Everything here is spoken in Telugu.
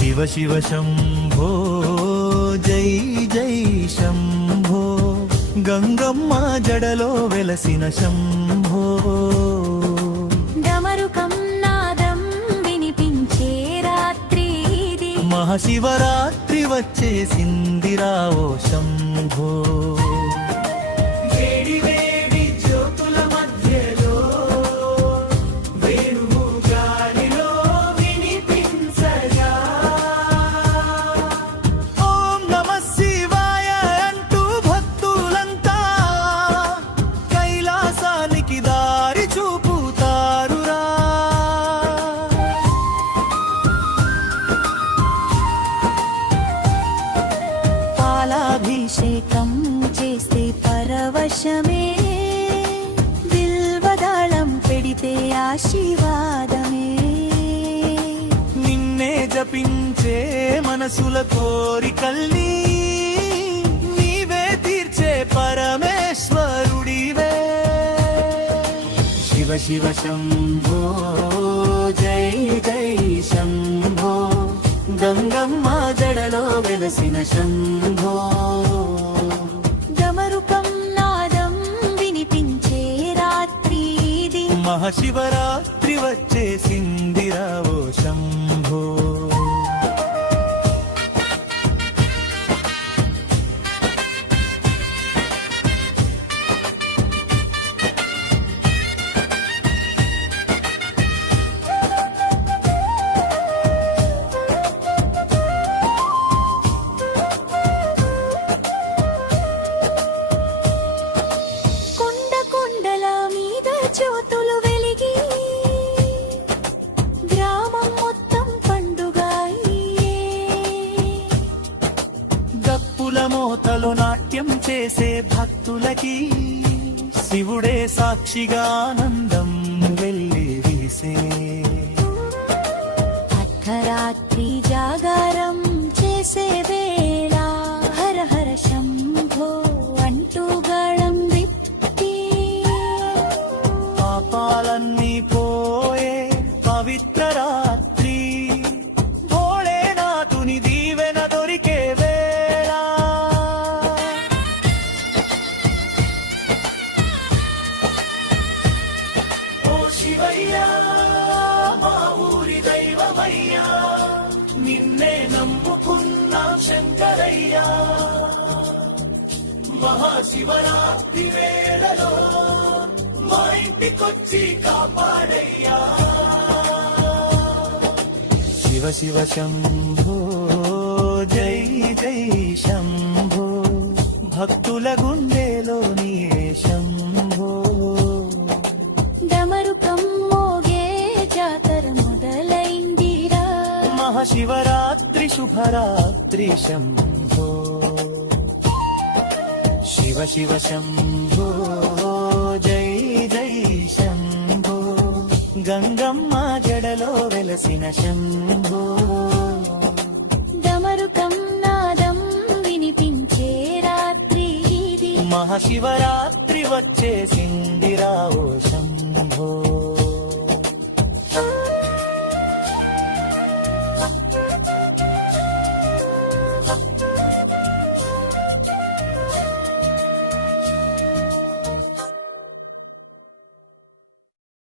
శివ శివ శంభో జై జై శంభో. గంగమ్మ జడలో వెలసిన శంభో. డమరుకం నాదం వినిపించే రాత్రి మహాశివరాత్రి వచ్చేసిందిరా ఓ పరవశమే బిల్వదళం పెడితే ఆశీర్వాదమే. నిన్నే జపించే మనసుల కోరికల్ని నీవే తీర్చే పరమేశ్వరుడివే. శివ శివ శంభో జై జై శంభో. గంగమ్మ జడలో వెలసిన శంభో. మహాశివరాత్రి వచ్చేసిందిరా ఓ శంభో గప్పుల మోతలో నాట్యం చేసే భక్తులకి శివుడే సాక్షిగా ఆనందం వెళ్ళి వీసే. అర్ధరాత్రి జాగారం చేసే వేళ హర హర శంభో అంటూ గళం విప్పి. పాపాలన్నీ మహాశివరాత్రి వేళలో మా ఇంటికొచ్చి కాపాడయ్యా. శివ శివ శంభో జై జై శంభో. భక్తుల గుండెలోని శంభో. డమరుకం మోగే జాతర మొదలైందిరా. మహాశివరాత్రి శుభరాత్రి శంభో. శివ శివ శంభో జై జై శంభో. గంగమ్మ జడలో వెలసిన శంభో. డమరుకం నాదం వినిపించే రాత్రి మహాశివరాత్రి వచ్చేసిందిరా ఓ శంభో.